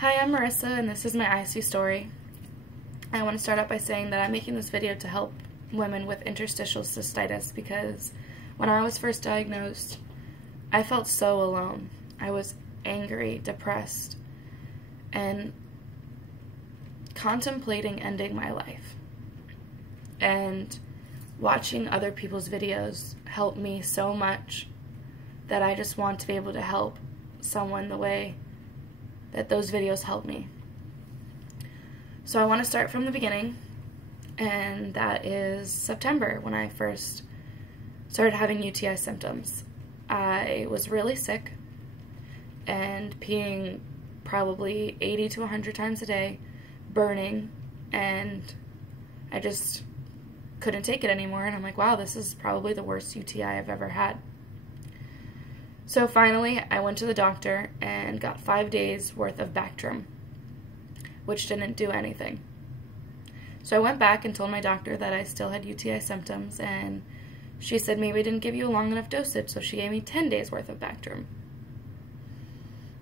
Hi, I'm Marissa, and this is my IC story. I want to start out by saying that I'm making this video to help women with interstitial cystitis because when I was first diagnosed, I felt so alone. I was angry, depressed, and contemplating ending my life. And watching other people's videos helped me so much that I just want to be able to help someone the way that those videos helped me. So I want to start from the beginning, and that is September when I first started having UTI symptoms. I was really sick and peeing probably 80 to 100 times a day, burning, and I just couldn't take it anymore, and I'm like, wow, this is probably the worst UTI I've ever had. So finally, I went to the doctor and got 5 days worth of Bactrim, which didn't do anything. So I went back and told my doctor that I still had UTI symptoms, and she said maybe I didn't give you a long enough dosage, so she gave me 10 days worth of Bactrim.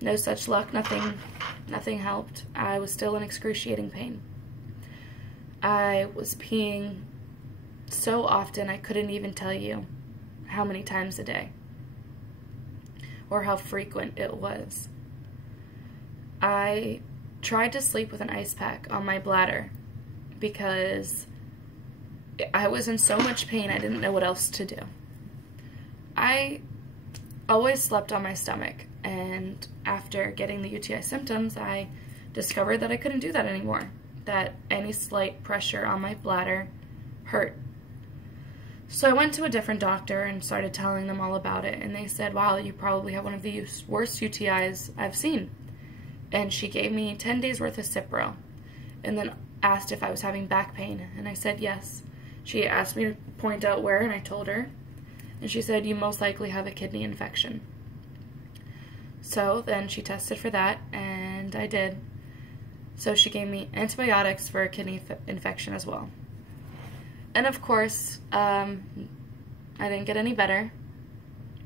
No such luck, nothing helped. I was still in excruciating pain. I was peeing so often I couldn't even tell you how many times a day or how frequent it was. I tried to sleep with an ice pack on my bladder because I was in so much pain I didn't know what else to do. I always slept on my stomach, and after getting the UTI symptoms, I discovered that I couldn't do that anymore, that any slight pressure on my bladder hurt. So I went to a different doctor and started telling them all about it, and they said, wow, you probably have one of the worst UTIs I've seen. And she gave me 10 days worth of Cipro, and then asked if I was having back pain, and I said yes. She asked me to point out where, and I told her, and she said, you most likely have a kidney infection. So then she tested for that, and I did. So she gave me antibiotics for a kidney infection as well. And of course, I didn't get any better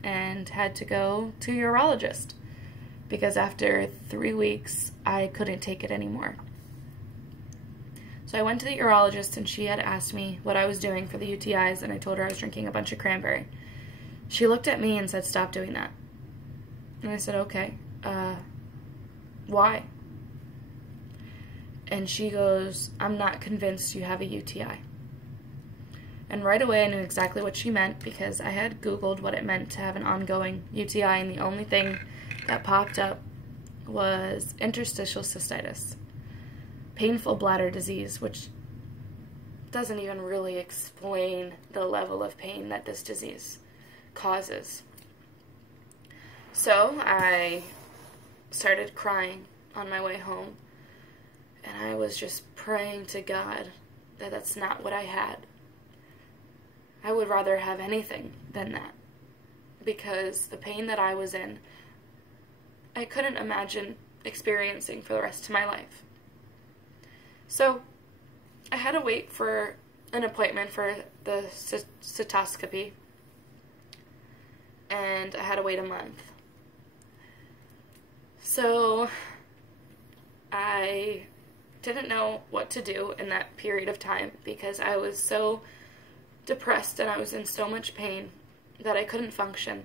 and had to go to a urologist because after 3 weeks, I couldn't take it anymore. So I went to the urologist, and she had asked me what I was doing for the UTIs, and I told her I was drinking a bunch of cranberry. She looked at me and said, stop doing that. And I said, okay, why? And she goes, I'm not convinced you have a UTI. And right away I knew exactly what she meant because I had Googled what it meant to have an ongoing UTI, and the only thing that popped up was interstitial cystitis, painful bladder disease, which doesn't even really explain the level of pain that this disease causes. So I started crying on my way home, and I was just praying to God that that's not what I had. I would rather have anything than that, because the pain that I was in, I couldn't imagine experiencing for the rest of my life. So I had to wait for an appointment for the cystoscopy, and I had to wait a month. So I didn't know what to do in that period of time because I was so depressed and I was in so much pain that I couldn't function.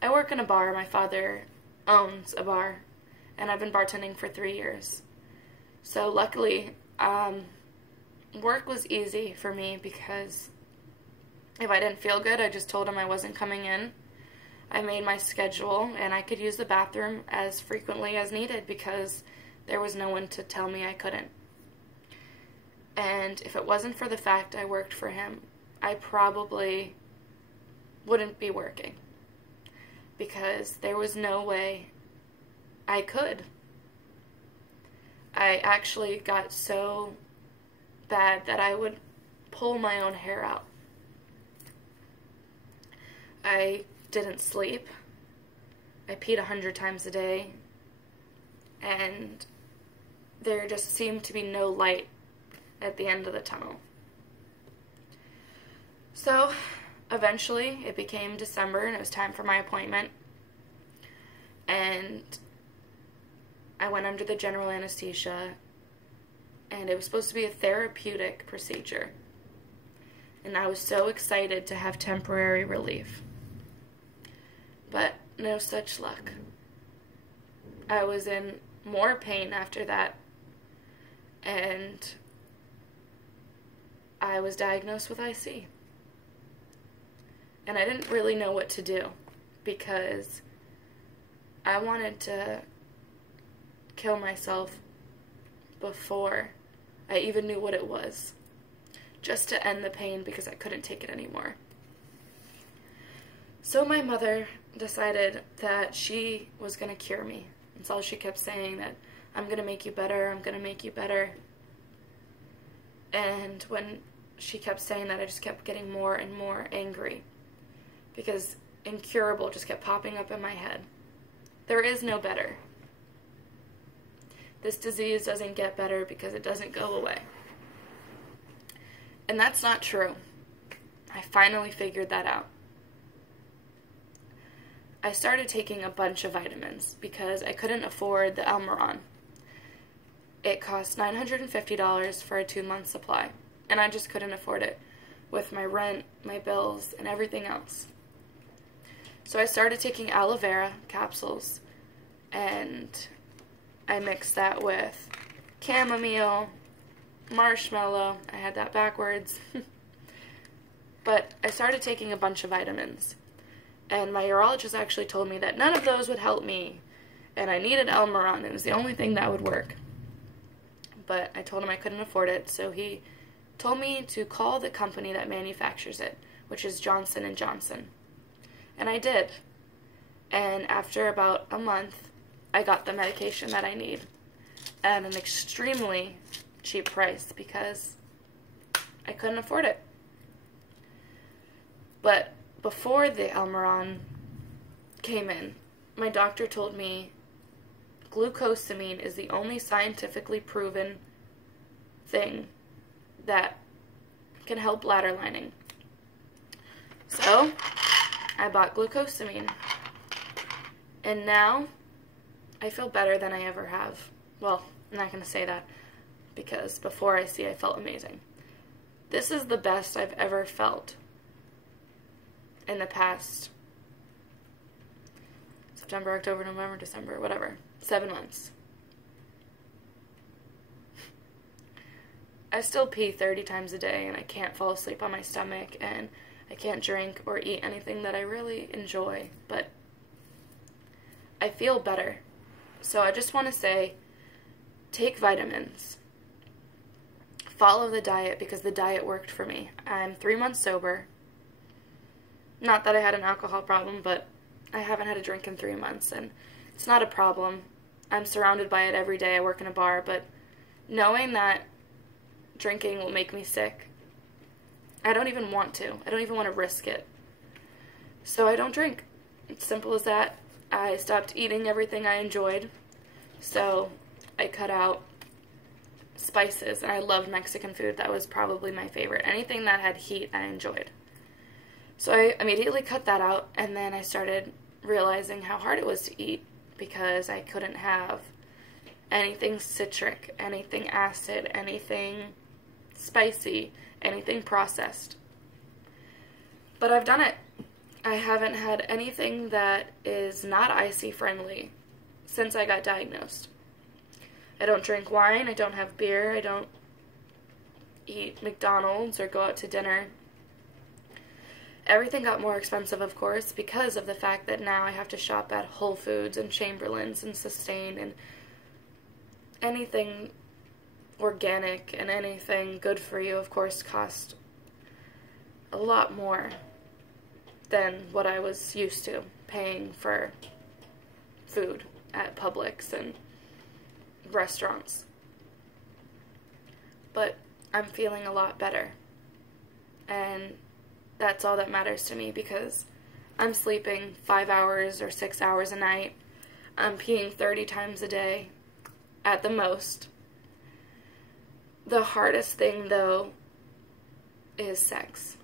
I work in a bar. My father owns a bar, and I've been bartending for 3 years. So luckily, work was easy for me because if I didn't feel good, I just told him I wasn't coming in. I made my schedule, and I could use the bathroom as frequently as needed because there was no one to tell me I couldn't. And if it wasn't for the fact I worked for him, I probably wouldn't be working because there was no way I could. I actually got so bad that I would pull my own hair out. I didn't sleep. I peed 100 times a day, and there just seemed to be no light at the end of the tunnel. So eventually it became December and it was time for my appointment, and I went under the general anesthesia, and it was supposed to be a therapeutic procedure. And I was so excited to have temporary relief. But no such luck. I was in more pain after that, and I was diagnosed with IC. And I didn't really know what to do, because I wanted to kill myself before I even knew what it was, just to end the pain because I couldn't take it anymore. So my mother decided that she was going to cure me. That's all she kept saying, that I'm going to make you better, I'm going to make you better. And when she kept saying that, I just kept getting more and more angry, because incurable just kept popping up in my head. There is no better. This disease doesn't get better because it doesn't go away. And that's not true. I finally figured that out. I started taking a bunch of vitamins because I couldn't afford the Almiron. It cost $950 for a 2-month supply, and I just couldn't afford it with my rent, my bills, and everything else. So I started taking aloe vera capsules, and I mixed that with chamomile, marshmallow. I had that backwards. But I started taking a bunch of vitamins. And my urologist actually told me that none of those would help me, and I needed Almiron. It was the only thing that would work. But I told him I couldn't afford it, so he told me to call the company that manufactures it, which is Johnson & Johnson. And I did. And after about a month, I got the medication that I need at an extremely cheap price because I couldn't afford it. But before the Almiron came in, my doctor told me glucosamine is the only scientifically proven thing that can help bladder lining. So I bought glucosamine, and now I feel better than I ever have. Well, I'm not going to say that, because before I felt amazing. This is the best I've ever felt in the past September, October, November, December, whatever, 7 months. I still pee 30 times a day, and I can't fall asleep on my stomach, and I can't drink or eat anything that I really enjoy, but I feel better. So I just want to say, take vitamins. Follow the diet, because the diet worked for me. I'm 3 months sober. Not that I had an alcohol problem, but I haven't had a drink in 3 months, and it's not a problem. I'm surrounded by it every day. I work in a bar, but knowing that drinking will make me sick, I don't even want to. I don't even want to risk it. So I don't drink. It's simple as that. I stopped eating everything I enjoyed, so I cut out spices, and I loved Mexican food. That was probably my favorite. Anything that had heat, I enjoyed. So I immediately cut that out, and then I started realizing how hard it was to eat, because I couldn't have anything citric, anything acid, anything spicy, anything processed. But I've done it. I haven't had anything that is not IC friendly since I got diagnosed. I don't drink wine, I don't have beer, I don't eat McDonald's or go out to dinner. Everything got more expensive, of course, because of the fact that now I have to shop at Whole Foods and Chamberlain's and Sustain, and anything organic and anything good for you, of course, cost a lot more than what I was used to paying for food at Publix and restaurants. But I'm feeling a lot better, and that's all that matters to me, because I'm sleeping 5 hours or 6 hours a night. I'm peeing 30 times a day at the most. The hardest thing, though, is sex.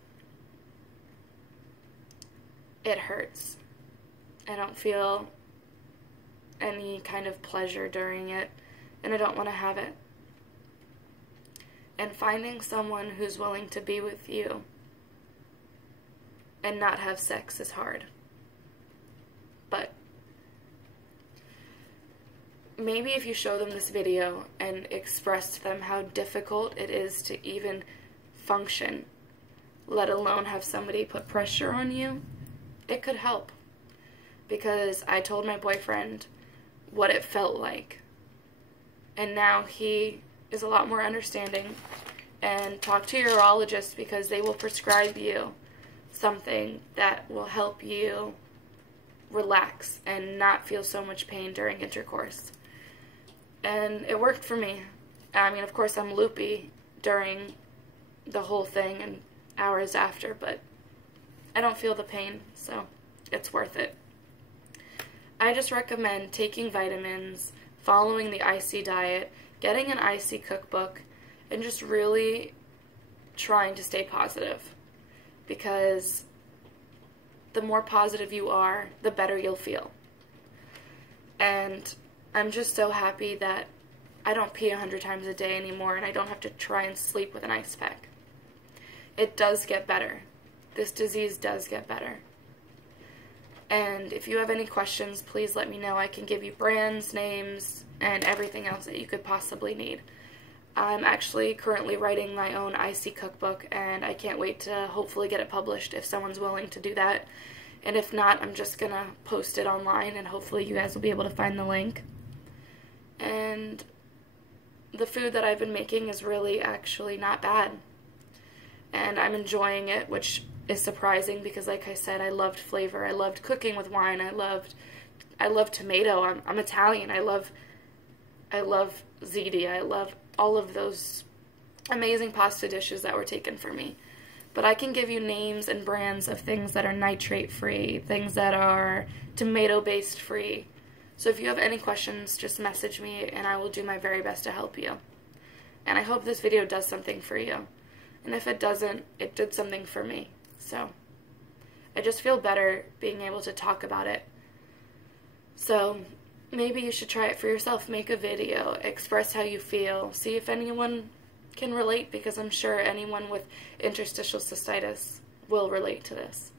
It hurts. I don't feel any kind of pleasure during it, and I don't want to have it. And finding someone who's willing to be with you and not have sex is hard. But maybe if you show them this video and express to them how difficult it is to even function, let alone have somebody put pressure on you, it could help. Because I told my boyfriend what it felt like, and now he is a lot more understanding. And talk to your urologist, because they will prescribe you something that will help you relax and not feel so much pain during intercourse. And it worked for me. I mean, of course, I'm loopy during the whole thing and hours after, but I don't feel the pain, so it's worth it. I just recommend taking vitamins, following the IC diet, getting an IC cookbook, and just really trying to stay positive. Because the more positive you are, the better you'll feel. And I'm just so happy that I don't pee 100 times a day anymore, and I don't have to try and sleep with an ice pack. It does get better. This disease does get better. And if you have any questions, please let me know. I can give you brands, names, and everything else that you could possibly need. I'm actually currently writing my own IC cookbook, and I can't wait to hopefully get it published if someone's willing to do that. And if not, I'm just gonna post it online, and hopefully you guys will be able to find the link. And the food that I've been making is really actually not bad. And I'm enjoying it, which is surprising because, like I said, I loved flavor. I loved cooking with wine. I loved tomato. I'm Italian. I love ziti. I love all of those amazing pasta dishes that were taken for me. But I can give you names and brands of things that are nitrate-free, things that are tomato-based free. So if you have any questions, just message me, and I will do my very best to help you. And I hope this video does something for you. And if it doesn't, it did something for me. So I just feel better being able to talk about it. So maybe you should try it for yourself. Make a video, express how you feel, see if anyone can relate, because I'm sure anyone with interstitial cystitis will relate to this.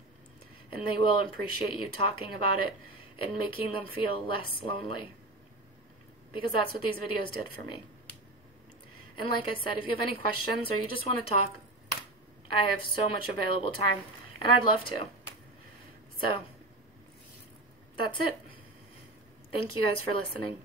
And they will appreciate you talking about it and making them feel less lonely. Because that's what these videos did for me. And like I said, if you have any questions or you just want to talk, I have so much available time, and I'd love to. So, that's it. Thank you guys for listening.